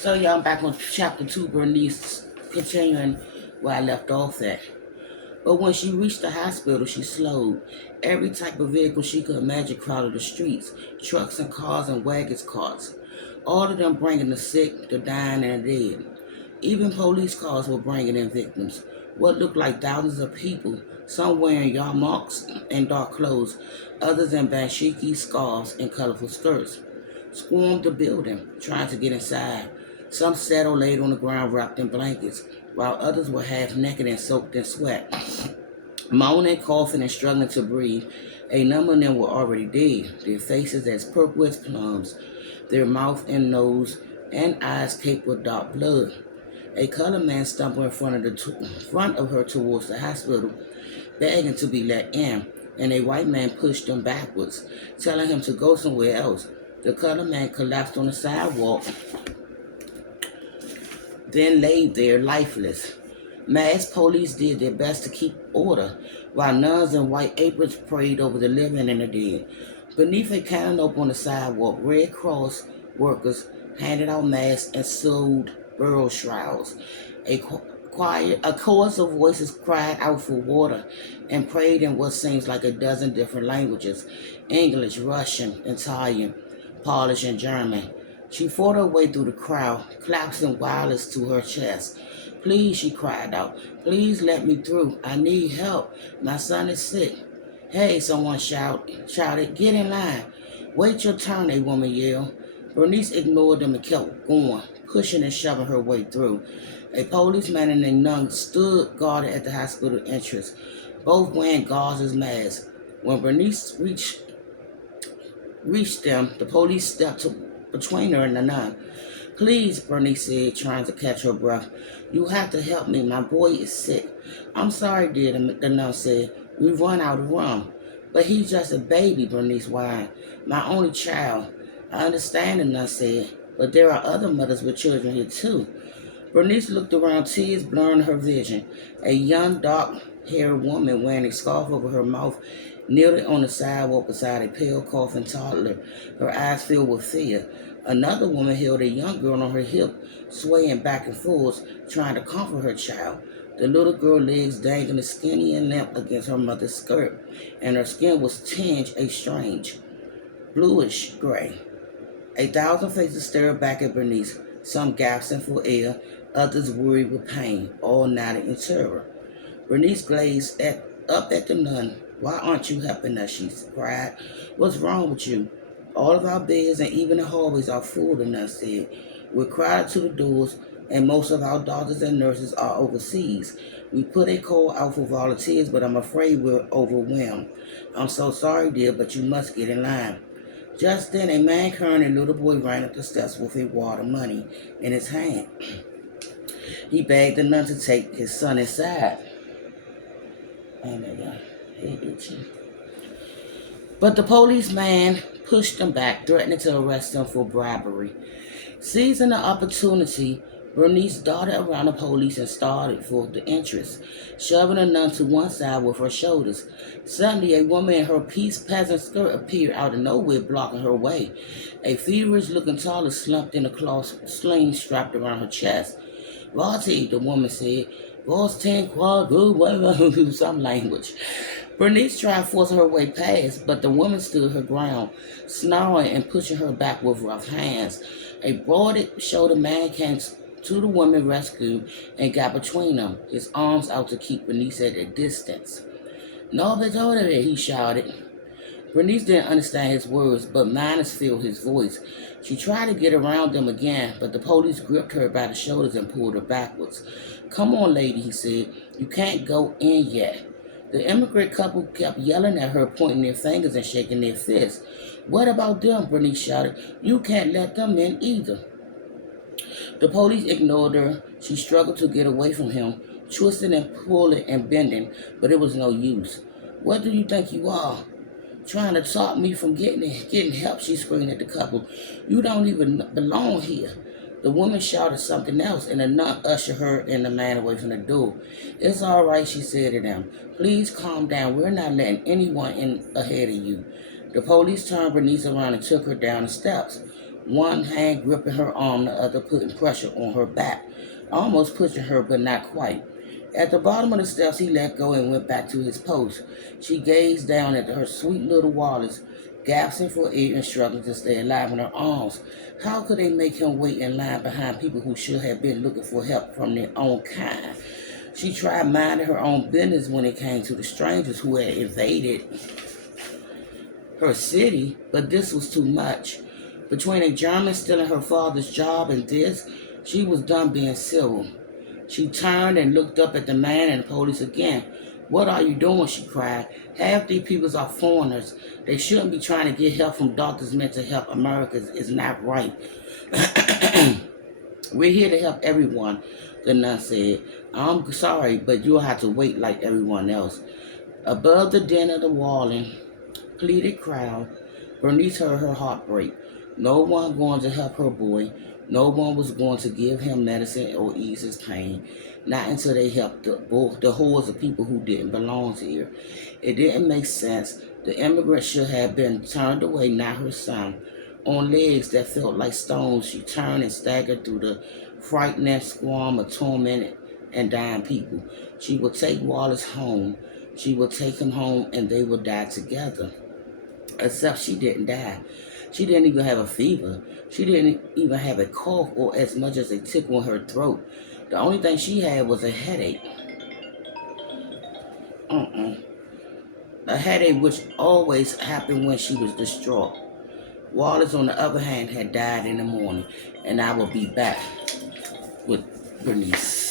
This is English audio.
So y'all, I'm back on chapter 2, Bernice, continuing where I left off at. But when she reached the hospital, she slowed. Every type of vehicle she could imagine crowded the streets, trucks and cars and wagons carts. All of them bringing the sick, the dying, and the dead. Even police cars were bringing in victims. What looked like thousands of people, some wearing yarmulkes and dark clothes, others in bashiki scarves and colorful skirts, swarmed the building, trying to get inside. Some sat or laid on the ground wrapped in blankets, while others were half naked and soaked in sweat, moaning, coughing, and struggling to breathe. A number of them were already dead, their faces as purple as plums, their mouth and nose and eyes caked with dark blood. A colored man stumbled in front of her towards the hospital, begging to be let in, and a white man pushed him backwards, telling him to go somewhere else. The colored man collapsed on the sidewalk, then laid there lifeless. Masked police did their best to keep order, while nuns in white aprons prayed over the living and the dead. Beneath a canopy on the sidewalk, Red Cross workers handed out masks and sewed burial shrouds. A chorus of voices cried out for water and prayed in what seems like a dozen different languages: English, Russian, Italian, Polish, and German. She fought her way through the crowd, collapsing wireless to her chest. Please, she cried out. Please let me through. I need help. My son is sick. Hey, someone shouted. Get in line. Wait your turn, a woman yelled. Bernice ignored them and kept going, pushing and shoving her way through. A policeman and a nun stood guarded at the hospital entrance, both wearing gauze masks. When Bernice reached them, the police stepped between her and the nun. Please, Bernice said, trying to catch her breath. You have to help me. My boy is sick. I'm sorry, dear, the nun said. We've run out of rum. But he's just a baby, Bernice whined. My only child. I understand, the nun said, but there are other mothers with children here, too. Bernice looked around, tears blurring her vision. A young, dark-haired woman wearing a scarf over her mouth kneeled on the sidewalk beside a pale, coughing toddler, her eyes filled with fear. Another woman held a young girl on her hip, swaying back and forth, trying to comfort her child. The little girl's legs dangling skinny and limp against her mother's skirt, and her skin was tinged a strange, bluish gray. A thousand faces stared back at Bernice, some gasping for air, others worried with pain, all nodded in terror. Bernice gazed up at the nun. Why aren't you helping us? She cried. What's wrong with you? All of our beds and even the hallways are full, the nun said. We're crowded to the doors, and most of our doctors and nurses are overseas. We put a call out for volunteers, but I'm afraid we're overwhelmed. I'm so sorry, dear, but you must get in line. Just then, a man carrying a little boy ran up the steps with a wad of money in his hand. He begged the nun to take his son inside. Oh my God, But the policeman pushed him back, threatening to arrest him for bribery. Seizing the opportunity, Bernice darted around the police and started for the entrance, shoving the nun to one side with her shoulders. Suddenly, a woman in her peasant skirt appeared out of nowhere, blocking her way. A feverish-looking toddler slumped in a cloth sling strapped around her chest. Vati, the woman said. Vos ten quad, some language. Bernice tried forcing her way past, but the woman stood her ground, snarling and pushing her back with rough hands. A broad-shouldered man came to the woman's rescue and got between them, his arms out to keep Bernice at a distance. No, he shouted. Bernice didn't understand his words, but madness filled his voice. She tried to get around them again, but the police gripped her by the shoulders and pulled her backwards. Come on, lady, he said. You can't go in yet. The immigrant couple kept yelling at her, pointing their fingers and shaking their fists. What about them? Bernice shouted. You can't let them in either. The police ignored her. She struggled to get away from him, twisting and pulling and bending, but it was no use. What do you think you are? Trying to stop me from getting help, she screamed at the couple. You don't even belong here. The woman shouted something else, and a nun ushered her and the man away from the door. It's all right, she said to them. Please calm down. We're not letting anyone in ahead of you. The police turned Bernice around and took her down the steps. one hand gripping her arm, the other putting pressure on her back, almost pushing her, but not quite. At the bottom of the steps, he let go and went back to his post. She gazed down at her sweet little Wallace, gasping for air and struggling to stay alive in her arms. How could they make him wait in line behind people who should have been looking for help from their own kind? She tried minding her own business when it came to the strangers who had invaded her city, but this was too much. Between a German stealing her father's job and this, she was done being civil. She turned and looked up at the man and the police again. "What are you doing?" she cried. "Half these people are foreigners. They shouldn't be trying to get help from doctors meant to help America. It's not right." "We're here to help everyone," the nun said. "I'm sorry, but you'll have to wait like everyone else." Above the din of the walling, pleaded crowd, Bernice heard her heart break. No one going to help her boy. No one was going to give him medicine or ease his pain. Not until they helped the hordes of people who didn't belong here. It didn't make sense. The immigrant should have been turned away, not her son. On legs that felt like stones, she turned and staggered through the frightening swarm of tormented and dying people. She would take Wallace home. She would take him home and they would die together. Except she didn't die. She didn't even have a fever. She didn't even have a cough or as much as a tickle in her throat. The only thing she had was a headache. A headache which always happened when she was distraught. Wallace, on the other hand, had died in the morning, and I will be back with Bernice.